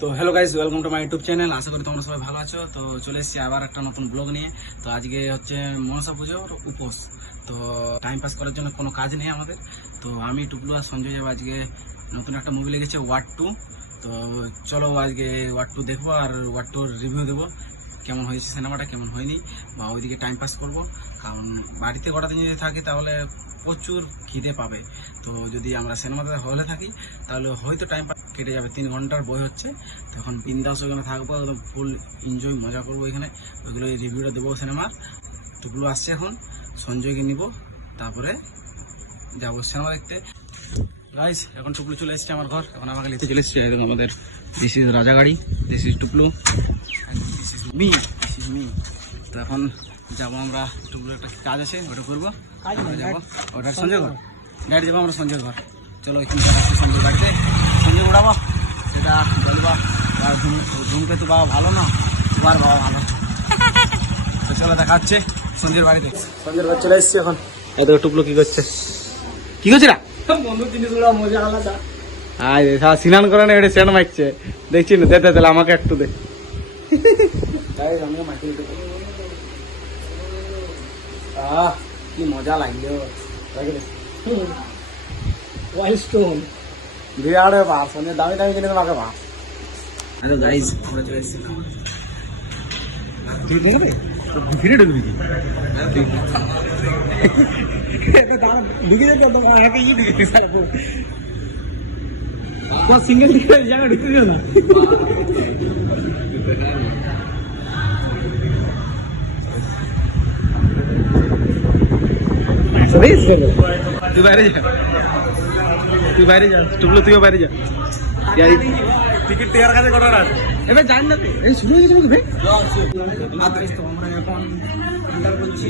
তো hello guys, welcome to my YouTube channel. আশা করি তোমরা সবাই ভালো আছো। তো চলে এসেছি আবার একটা নতুন ব্লগ নিয়ে। তো আজকে হচ্ছে মনসা পুজোর উপোস। তো টাইম পাস করার জন্য কোনো কাজ নেই আমাদের। তো আমি টুকলু আর সঞ্জয় যাবো আজকে নতুন একটা মুভি লেগেছে ওয়ার্ড 2। তো চলো আজকে ওয়ার্ড 2 দেখবো আর ওয়ার্ড 2 রিভিউ দেবো, কেমন হয়েছে সিনেমাটা, কেমন হয়নি, বা ওইদিকে টাইম পাস করবো। কারণ বাড়িতে কটা দিন যদি থাকি তাহলে প্রচুর খিদে পাবে। তো যদি আমরা সিনেমাতে হলে থাকি তাহলে হয়তো টাইম কেটে যাবে। 3 ঘন্টার বই হচ্ছে, তখন বিন্দাস ওখানে থাকবো, ফুল এনজয় মজা করবো এখানে। ওইগুলো রিভিউটা দেবো সিনেমার। টুকলো আসছে এখন, সঞ্জয়কে নিব, তারপরে যাবো সিনেমা দেখতে। গাইস এখন টুকলু চলে এসছে আমার ঘর, এখন আমাকে নিতে চলে এসছে আমাদের দিস ইজ রাজা গাড়ি, this is টুকলু, this is me. তো এখন যাবো আমরা, টুকলুর একটা কাজ আছে ওটা করবো, যাবো ওটা সঞ্জয় ঘর, গাড়ি যাবো আমরা সঞ্জয় ঘর। চলো এখানে সঞ্জয় গাড়িতে সঞ্জয় উড়াবো, সেটা বলবো। আর ধূমকে তো বাবা ভালো না, তোমার বাবা ভালো। তো চলো দেখা হচ্ছে সঞ্জয়ের বাড়িতে। সঞ্জয়ের ঘর চলে এসছি এখন। এই দেখো টুকলু কি করছে, কি করছে না বন্ধু, জিনিসগুলো মজা আলাদা। আয় স্নান করে না, এটা সেন্ট মারছে দেখছি না। দে তাহলে আমাকে একটু দে। কি মজা লাগলো, দামি দামি কিনে তোমাকে ভাব। আরে গাইস আমরা চলে এসেছি, ফিরে ঢুকবি কি ঢুকে যেত সিঙ্গেল জায়গা ঢুকতে দিও না। তুই বাইরে যা, তুই বাইরে যা টুকলো, তুইও বাইরে যা। টিকিট টিকার কাছে করার আছে এবার জান না। এই শুরু হয়ে গেছে তো আমরা এখন এন্টার করছি।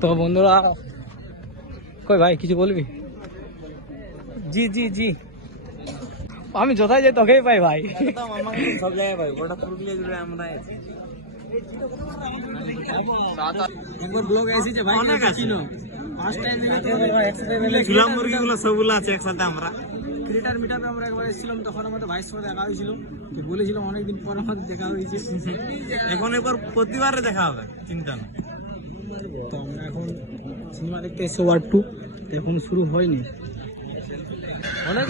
তো বন্ধুরা কই ভাই কিছু বলবি? জি জি জি, আমি কোথায় যাই তোকেই পাই ভাই, সব জায়গায় পাই। গোটা পুরুলিয়া জুড়ে আমরা একবার ব্লগ এসেছে ভাই, অনেক আছে না। ফার্স্ট টাইম ঝুলা মুরগিগুলো সবগুলো আছে একসাথে। আমরা ক্রিয়েটার মিটআপে আমরা একবার এসেছিলাম, তখন আমাদের ভাইয়ের সাথে দেখা হয়েছিল, যে বলেছিলাম অনেকদিন পর আমাদের দেখা হয়েছে। এখন এবার প্রতিবারে দেখা হবে, চিন্তা না। তো আমরা এখন সিনেমা দেখতে এসে ওয়ার্ড 2 এখন শুরু হয়নি অনেক।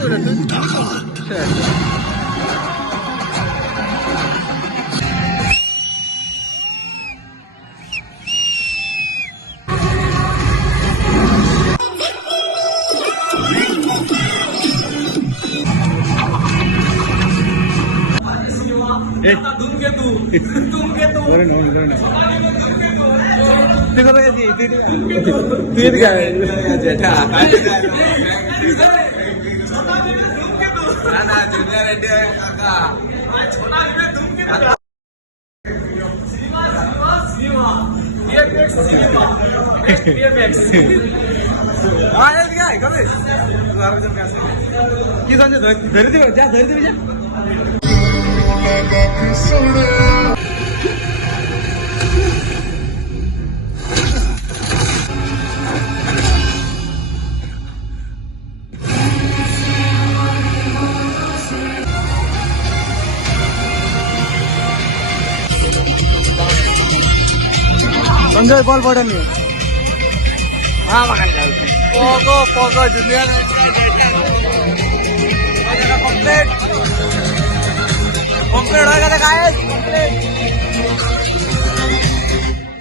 কি ধরে দিবে, যা ধরে দিবে যা। সঞ্জয় বল পড়ে নিয়ে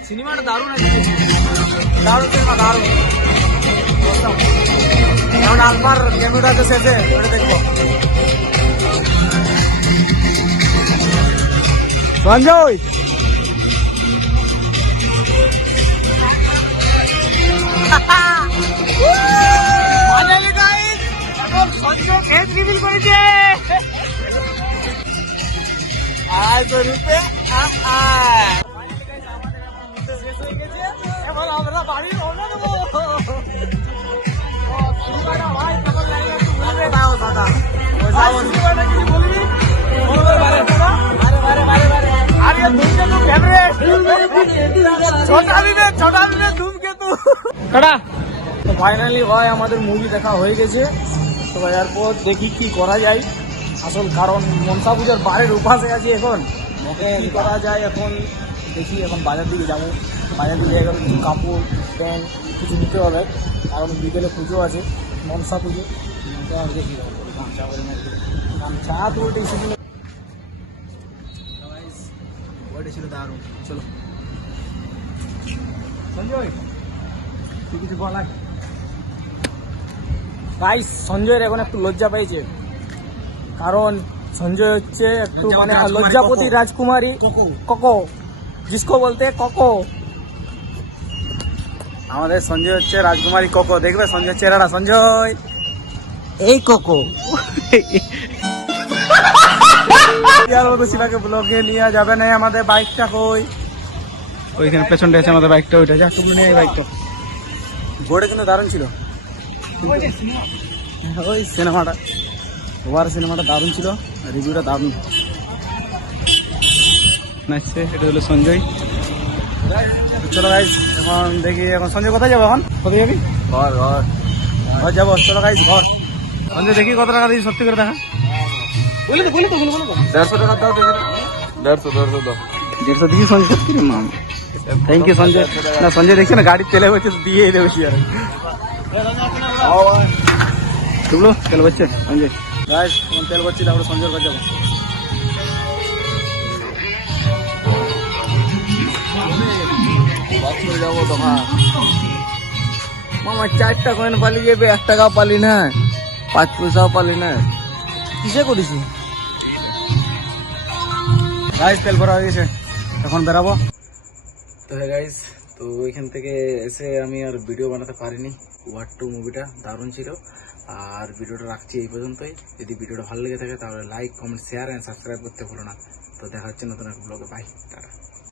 সিনেমাটা দারুণ আছে, দারুণ সিনেমা, দারুণ। এখন আলফার ক্যামেরাতে শেষে ওটা দেখবো। সঞ্জয় সঞ্জয় ফেস রিভিল করেছে আজ রূপে। এবার আমরা বাড়ি রওনা দেবো। ভাই কেমন লাগলো একটু বলবে দাদা। কিছু বলবি? ছোটা বিবে ধূমকেতু কাটা। তো ফাইনালি ভাই আমাদের মুভি দেখা হয়ে গেছে। তো এরপর দেখি কি করা যায়, আসল কারণ মনসা পুজোর বাড়ির উপাসে আছি এখন। কি করা যায় এখন দেখি, এখন বাজার দিকে যাবো। বাজার দিকে এখন কিছু কাপড় প্যান্ট কিছু নিতে হবে, কারণ বিকেলে পুজো আছে, মনসা পুজো। তো আর দেখি গামছা করে গামছা তো ওইটাই সেগুলো ওইটা ছিল দারুণ। চলো সঞ্জয় তুই কিছু বলা। গাইস সঞ্জয়ের এখন একটু লজ্জা পেয়েছে, কারণ সঞ্জয় হচ্ছে একটু মানে লজ্জাপতি রাজকুমারী কোকো, জিসকো বলতে কোকো। আমাদের সঞ্জয় হচ্ছে রাজকুমারী কোকো। দেখবে সঞ্জয় চেহারাটা, সঞ্জয় এই কোকো। শিলাকে ব্লগে নিয়ে যাবে না, আমাদের বাইকটা কই? ওইখানে পেছনটা আছে আমাদের বাইকটা, ওইটা যা টুকু নিয়ে বাইকটা। ঘোড়ে কিন্তু দারুণ ছিল ওই সিনেমাটা, ওভার সিনেমাটা দারুণ ছিল, রিভিউটা দারুণ। নাচছে, এটা হলো সঞ্জয়। চলো গাইস এখন দেখি, এখন সঞ্জয় কোথায় যাবো? এখন কোথায় যাবি? ঘর ঘর ঘর যাবো। চলো গাইস ঘর। সঞ্জয় দেখি কত টাকা দিই, সত্যি করে দেখা। 150 টাকা দাও। 150 দিই সঞ্জয়। Thank you Sanjay. না সঞ্জয় দেখছি না গাড়ির তেলে হচ্ছে, দিয়ে দেবো আর টুকলো তেল বচ্ছে সঞ্জয়। গাইস এখন তেল বচ্ছি, তারপরে সঞ্জয়ের কাছে যাবো। যাবো তো হ্যাঁ মামা, 4টা কয়েন পালি যাবে, 1 টাকা পালি না, 5 পয়সাও পালি না। কিসে করেছি গাইস? তেল ভরা হয়ে গেছে, এখন বেরাবো। তো হ্যাঁ গাইস, তো ওইখান থেকে এসে আমি আর ভিডিও বানাতে পারিনি। ওয়ার 2 মুভিটা দারুণ ছিল। আর ভিডিওটা রাখছি এই পর্যন্তই। যদি ভিডিওটা ভালো লেগে থাকে তাহলে like, comment, share and subscribe করতে ভুলো না। তো দেখা হচ্ছে নতুন একটা ব্লগে। Bye, tata.